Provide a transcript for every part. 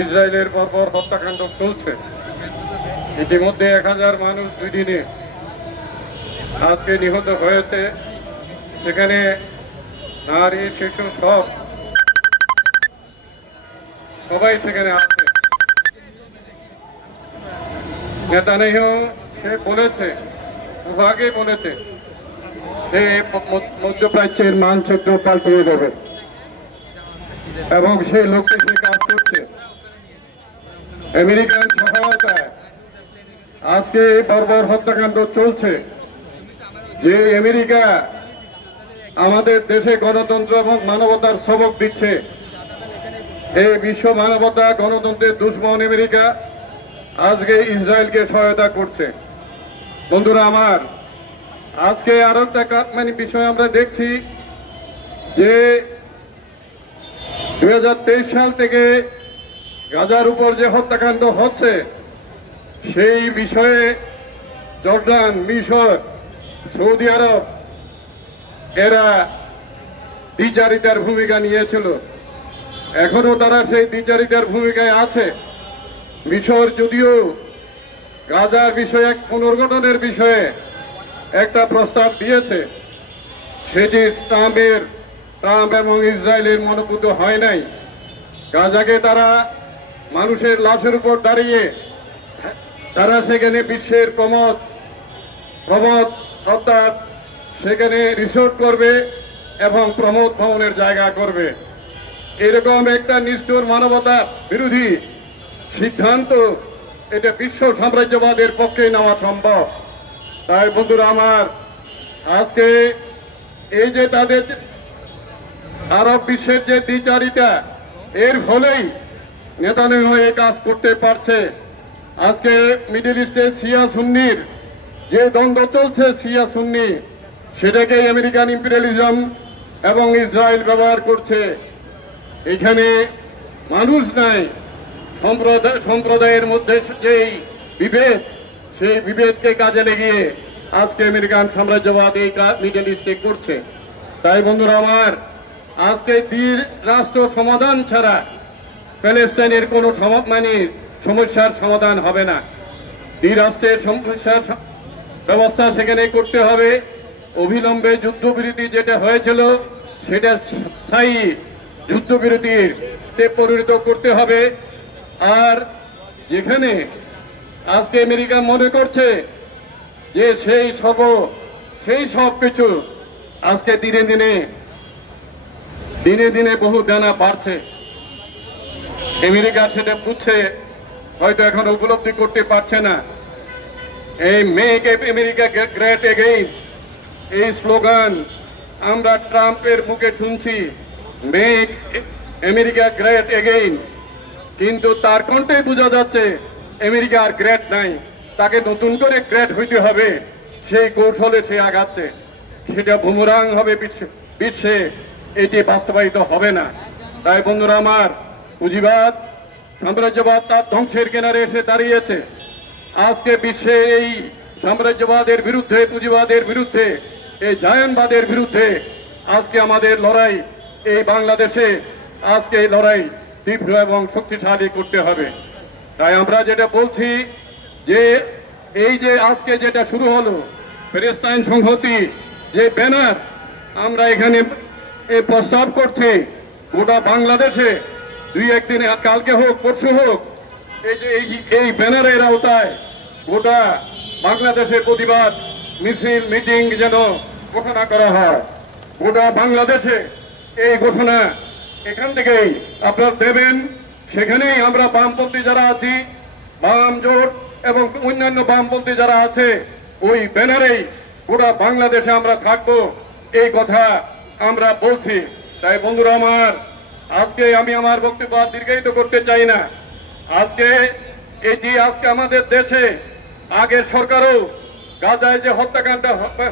ইসরায়েলের পরপর হত্যাকাণ্ড চলছে। ইতিমধ্যে 1000 মানুষ 2 দিনে আজকে নিহত হয়েছে। সেখানে নারী, শিশু সবাই সেখানে আছে। নেতানিয়াহু সে বলেছে, আগে বলেছে যে মধ্যপ্রাচ্যের মানচিত্র পাল্টিয়ে দেবে এবং সেই লক্ষ্যে সে কাজ করছে। আমেরিকান সহায়তায় আজকে এই বর্বর হত্যাকাণ্ড চলছে। যে আমেরিকা আমাদের দেশে গণতন্ত্র এবং মানবতার সবক দিচ্ছে, এই বিশ্ব মানবতা গণতন্ত্রের দুশ্মন আমেরিকা আজকে ইসরায়েলকে সহায়তা করছে। বন্ধুরা আমার, আজকে আরো একটা বিষয় আমরা দেখছি যে 2023 সাল থেকে গাজার উপর যে হত্যাকাণ্ড হচ্ছে সেই বিষয়ে জর্ডান, মিশর, সৌদি আরব এরা দ্বিচারিতার ভূমিকা নিয়েছিল। এখনো তারা সেই দ্বিচারিতার ভূমিকায় আছে। মিশর যদিও গাজার বিষয়ে এক পুনর্গঠনের বিষয়ে একটা প্রস্তাব দিয়েছে, সেটি ট্রাম্প এবং ইসরায়েলের মনোপুত হয় নাই। গাজাকে তারা মানুষের লাশের উপর দাঁড়িয়ে তারা সেখানে বিশ্বের প্রমোদ অর্থাৎ সেখানে রিসোর্ট করবে এবং প্রমোদ ভবনের জায়গা করবে। এরকম একটা নিষ্ঠুর মানবতা বিরোধী সিদ্ধান্ত এটা বিশ্ব সাম্রাজ্যবাদের পক্ষে নেওয়া সম্ভব। তাই বন্ধুরা আমার, আজকে এই যে তাদের আরব বিশ্বের যে দ্বিচারিতা, এর ফলেই নেতানিয়াহু এই কাজ করতে পারছে। আজকে মিডল ইস্টে শিয়া সুন্নির যে দ্বন্দ্ব চলছে, শিয়া সুন্নি, সেটাকে আমেরিকান ইম্পেরিয়ালিজম এবং ইসরায়েল ব্যবহার করছে। এখানে মানুষ নাই, সম্প্রদায়ের মধ্যে যেই বিভেদ, সেই বিভেদকে কাজে লাগিয়ে আজকে আমেরিকান সাম্রাজ্যবাদ এই মিডল ইস্টে করছে। তাই বন্ধুরা আমার, আজকে রাষ্ট্র সমাধান ছাড়া প্যালেস্টাইনের কোনো সমস্যার সমাধান হবে না। রাষ্ট্রের সমস্যার ব্যবস্থা সেখানে করতে হবে। অবিলম্বে যুদ্ধবিরতি যেটা হয়েছিল সেটা স্থায়ী যুদ্ধবিরতিতে পরিণত করতে হবে। আর যেখানে আজকে আমেরিকা মনে করছে যে সেই সব কিছু আজকে দিনে দিনে বহু দানা বাড়ছে, আমেরিকা সেটা বুঝছে, হয়তো এখন উপলব্ধি করতে পারছে না। এই মেক আমেরিকা গ্রেট এগেইন, এই স্লোগান আমরা ট্রাম্পের মুখে শুনছি, মেক আমেরিকা গ্রেট এগেইন, কিন্তু তার কণ্ঠে বোঝা যাচ্ছে আমেরিকা আর গ্রেট নাই, তাকে নতুন করে গ্রেট হইতে হবে। সেই কৌশলে সে আগাচ্ছে, সেটা বুমেরাং হবে বিশ্বে, এটি বাস্তবায়িত হবে না। তাই বন্ধুরা আমার, পুঁজিবাদ সাম্রাজ্যবাদ তার ধ্বংসের কিনারে এসে দাঁড়িয়েছে। আজকে বিশ্বে এই সাম্রাজ্যবাদের বিরুদ্ধে, পুঁজিবাদের বিরুদ্ধে, এই জায়নবাদের বিরুদ্ধে আজকে আমাদের লড়াই, এই বাংলাদেশে আজকে এই লড়াই তীব্র এবং শক্তিশালী করতে হবে। তাই আমরা যেটা বলছি যে এই যে আজকে যেটা শুরু হলো প্যালেস্টাইন সংহতি যে ব্যানার, আমরা এখানে এই প্রস্তাব করছি গোটা বাংলাদেশে 2-1 দিনে, কালকে হোক পরশু হোক, এই যে এই ব্যানারের আওতায় গোটা বাংলাদেশের প্রতিবাদ মিছিল মিটিং যেন ঘোষণা করা হয়। গোটা বাংলাদেশে এই ঘোষণা এখান থেকেই আপনারা দেবেন। সেখানেই আমরা বামপন্থী যারা আছি, বাম জোট এবং অন্যান্য বামপন্থী যারা আছে, ওই ব্যানারেই গোটা বাংলাদেশে আমরা থাকবো, এই কথা আমরা বলছি। তাই বন্ধুরা আমার, আজকে আমি আমার বক্তব্য দীর্ঘায়িত করতে চাই না। আজকে আজকে আমাদের দেশে আগের সরকারও গাজায় যে হত্যাকাণ্ড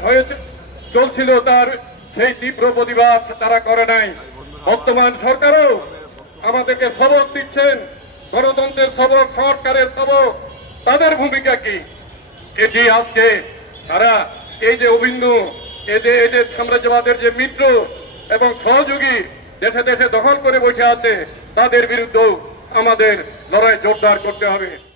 হয়েছে চলছিল, তার সেই তীব্র প্রতিবাদ তারা করে নাই। বর্তমান সরকারও আমাদেরকে সবক দিচ্ছেন, গণতন্ত্রের সবক, সংস্কারের সবক, তাদের ভূমিকা কি এটি আজকে তারা এই যে অভিন্ন এদের সাম্রাজ্যবাদের যে মিত্র এবং সহযোগী দেশে দেশে দখল করে বসে আছে, তাদের বিরুদ্ধেও আমাদের লড়াই জোরদার করতে হবে।